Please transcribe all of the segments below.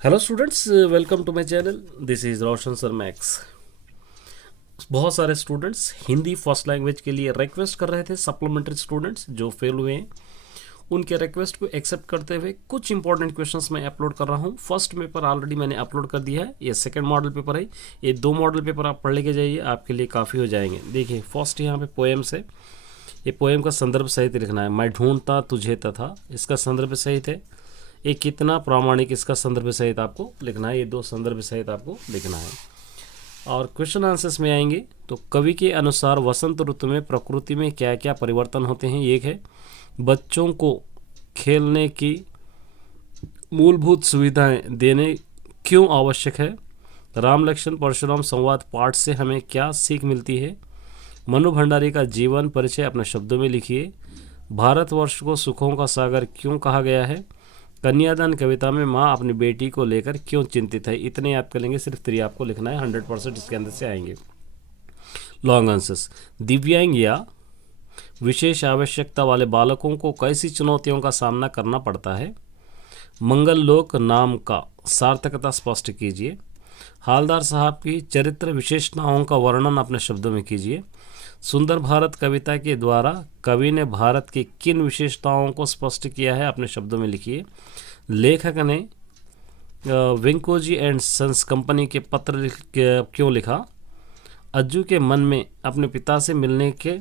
Hello students, welcome to my channel. This is Roshan sir Max. बहुत सारे students Hindi first language के लिए request कर रहे थे। सप्लीमेंट्री स्टूडेंट्स जो फेल हुए हैं उनके रिक्वेस्ट को एक्सेप्ट करते हुए कुछ इंपॉर्टेंट क्वेश्चंस मैं अपलोड कर रहा हूं। फर्स्ट पेपर ऑलरेडी मैंने अपलोड कर दिया है, ये सेकंड मॉडल पेपर है। ये दो मॉडल पेपर आप पढ़ लेके जाइए, आपके लिए काफ़ी हो जाएंगे। देखिए फर्स्ट यहाँ पे पोएम्स है। ये पोएम का संदर्भ सहित लिखना है। मैं ढूंढता तुझे तथा, इसका संदर्भ सहित है। ये कितना प्रामाणिक, इसका संदर्भ सहित आपको लिखना है। ये दो संदर्भ सहित आपको लिखना है। और क्वेश्चन आंसर्स में आएंगे तो कवि के अनुसार वसंत ऋतु में प्रकृति में क्या क्या परिवर्तन होते हैं। एक है बच्चों को खेलने की मूलभूत सुविधाएं देने क्यों आवश्यक है। राम लक्ष्मण परशुराम संवाद पाठ से हमें क्या सीख मिलती है। मनु भंडारी का जीवन परिचय अपने शब्दों में लिखिए। भारतवर्ष को सुखों का सागर क्यों कहा गया है। कन्यादान कविता में माँ अपनी बेटी को लेकर क्यों चिंतित है। इतने याद कर लेंगे, सिर्फ 3 आपको लिखना है। 100% इसके अंदर से आएंगे। Long answers. दिव्यांग या विशेष आवश्यकता वाले बालकों को कैसी चुनौतियों का सामना करना पड़ता है। मंगल लोक नाम का सार्थकता स्पष्ट कीजिए। हालदार साहब की चरित्र विशेषताओं का वर्णन अपने शब्दों में कीजिए। सुंदर भारत कविता के द्वारा कवि ने भारत की किन विशेषताओं को स्पष्ट किया है, अपने शब्दों में लिखिए। लेखक ने विंकोजी एंड सन्स कंपनी के पत्र क्यों लिखा। अज्जू के मन में अपने पिता से मिलने के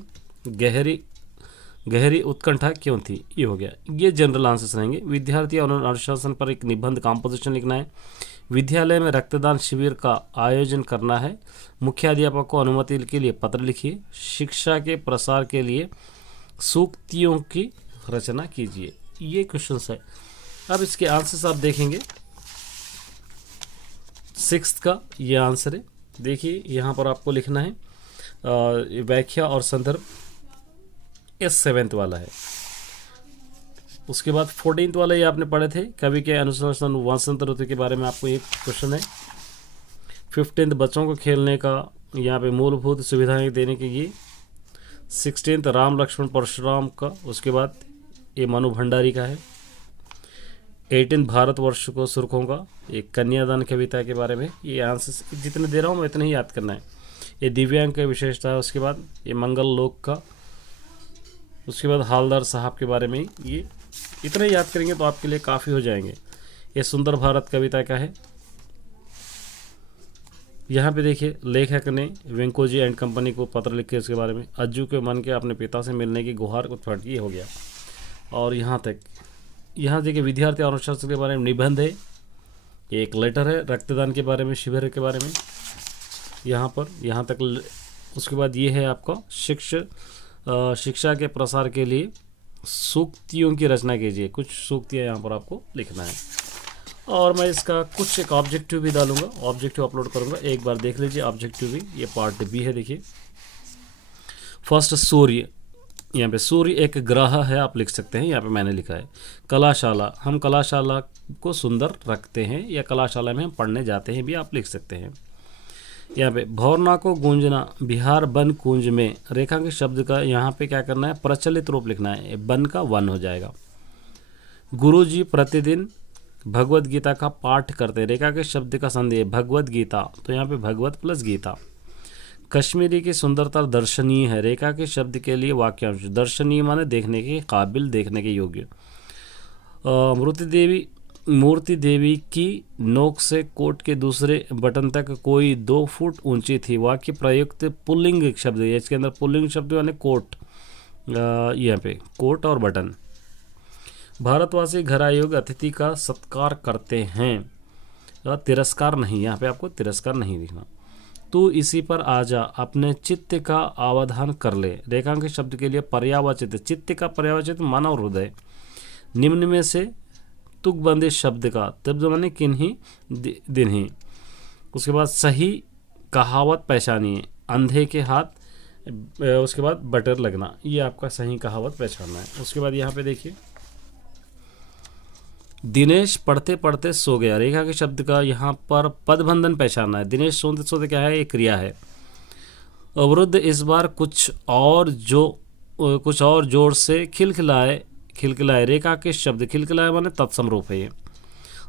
गहरी उत्कंठा क्यों थी। ये हो गया। ये जनरल आंसर्स रहेंगे। विद्यार्थी और अनुशासन पर एक निबंध कॉम्पोजिशन लिखना है। विद्यालय में रक्तदान शिविर का आयोजन करना है। मुख्याध्यापक को अनुमति के लिए पत्र लिखिए। शिक्षा के प्रसार के लिए सूक्तियों की रचना कीजिए। ये क्वेश्चंस है। अब इसके आंसर्स आप देखेंगे। 6th का ये आंसर है। देखिए यहाँ पर आपको लिखना है व्याख्या और संदर्भ। ये 7th वाला है। उसके बाद 14th वाला ये आपने पढ़े थे, कवि के अनुशासन वसंत ऋतु के बारे में आपको एक क्वेश्चन है। 15th बच्चों को खेलने का, यहाँ पे मूलभूत सुविधाएं देने के ये। 16th राम लक्ष्मण परशुराम का। उसके बाद ये मनु भंडारी का है। 18th भारतवर्ष को सुर्खों का, एक कन्यादान कविता के बारे में। ये आंसर जितने दे रहा हूँ मैं इतने ही याद करना है। ये दिव्यांग की विशेषता है। उसके बाद ये मंगल लोक का। उसके बाद हालदार साहब के बारे में। ये इतने याद करेंगे तो आपके लिए काफ़ी हो जाएंगे। ये सुंदर भारत कविता का है। यहाँ पे देखिए लेखक ने वेंकोजी एंड कंपनी को पत्र लिखे उसके बारे में। अज्जू के मन के अपने पिता से मिलने की गुहार को फट, ये हो गया। और यहाँ तक, यहाँ देखिए विद्यार्थी और अनुशासन के बारे में निबंध है। एक लेटर है रक्तदान के बारे में, शिविर के बारे में। यहाँ तक। उसके बाद ये है आपका शिक्षा के प्रसार के लिए सूक्तियों की रचना कीजिए। कुछ सूक्तियाँ यहाँ पर आपको लिखना है। और मैं इसका कुछ एक ऑब्जेक्टिव भी डालूंगा, ऑब्जेक्टिव अपलोड करूंगा। एक बार देख लीजिए ऑब्जेक्टिव भी। ये पार्ट बी है। देखिए फर्स्ट सूर्य। यहाँ पे सूर्य एक ग्रह है, आप लिख सकते हैं। यहाँ पे मैंने लिखा है कलाशाला। हम कलाशाला को सुंदर रखते हैं, या कलाशाला में हम पढ़ने जाते हैं भी आप लिख सकते हैं। यहाँ पे भौरना को गूंजना बिहार बन कुंज में। रेखांकित शब्द का यहाँ पे क्या करना है, प्रचलित रूप लिखना है। बन का वन हो जाएगा। गुरुजी प्रतिदिन भगवत गीता का पाठ करते हैं। रेखा के शब्द का संदेह भगवत गीता, तो यहाँ पे भगवत प्लस गीता। कश्मीरी की सुंदरता दर्शनीय है। रेखा के शब्द के लिए वाक्यांश। दर्शनीय माने देखने के काबिल, देखने के योग्य। मूर्ति देवी की नोक से कोट के दूसरे बटन तक कोई 2 फुट ऊंची थी। वाक्य प्रयुक्त पुल्लिंग शब्द है। इसके अंदर पुल्लिंग शब्द यानी कोट, यहाँ पे कोट और बटन। भारतवासी घर आयोग अतिथि का सत्कार करते हैं। तिरस्कार नहीं, यहाँ पे आपको तिरस्कार नहीं लिखना। तू इसी पर आ जा, अपने चित्त का आवाधान कर ले। रेखांकित शब्द के लिए पर्यावाचित। चित्त का पर्यावाचित मानव हृदय। निम्न में से तुकबंदी शब्द का तब्द माने किन्हीं दिन ही। उसके बाद सही कहावत पहचानिए। अंधे के हाथ। उसके बाद बटर लगना, ये आपका सही कहावत पहचानना है। उसके बाद यहाँ पे देखिए दिनेश पढ़ते पढ़ते सो गया। रेखा के शब्द का यहाँ पर पदबंधन पहचानना है। दिनेश सोते सोते क्या है, एक क्रिया है। अवरुद्ध इस बार कुछ और जोर से खिलखिलाए। रेखा के शब्द खिलखिलाए माने तत्सम रूप है ये।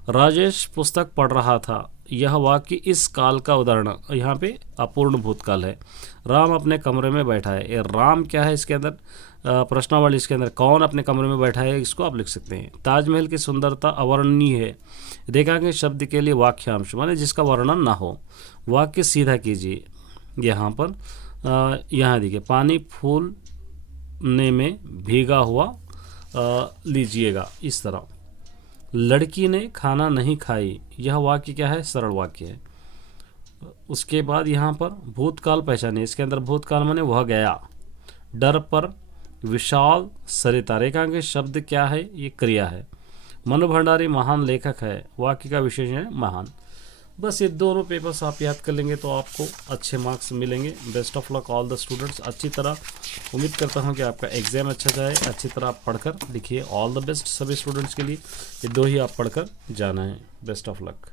राजेश पुस्तक पढ़ रहा था। यह वाक्य इस काल का उदाहरण, यहाँ पे अपूर्ण भूतकाल है। राम अपने कमरे में बैठा है। ये राम क्या है इसके अंदर, प्रश्नावली इसके अंदर कौन अपने कमरे में बैठा है, इसको आप लिख सकते हैं। ताजमहल की सुंदरता अवर्णनीय है। रेखांकित शब्द के लिए वाक्यांश माने जिसका वर्णन ना हो। वाक्य सीधा कीजिए। यहाँ पर यहाँ देखिए, पानी फूलने में भीगा हुआ लीजिएगा, इस तरह। लड़की ने खाना नहीं खाई, यह वाक्य क्या है, सरल वाक्य है। उसके बाद यहाँ पर भूतकाल पहचानिए। इसके अंदर भूतकाल माने वह गया। डर पर विशाल सरिता, रेखांकित शब्द क्या है, ये क्रिया है। मनु भंडारी महान लेखक है, वाक्य का विशेषण है महान। बस ये दोनों पेपर्स आप याद कर लेंगे तो आपको अच्छे मार्क्स मिलेंगे। Best of luck all the students. अच्छी तरह उम्मीद करता हूँ कि आपका एग्जाम अच्छा जाए। अच्छी तरह आप पढ़कर लिखिए। ऑल द बेस्ट सभी स्टूडेंट्स के लिए। ये दो ही आप पढ़कर जाना है। Best of luck.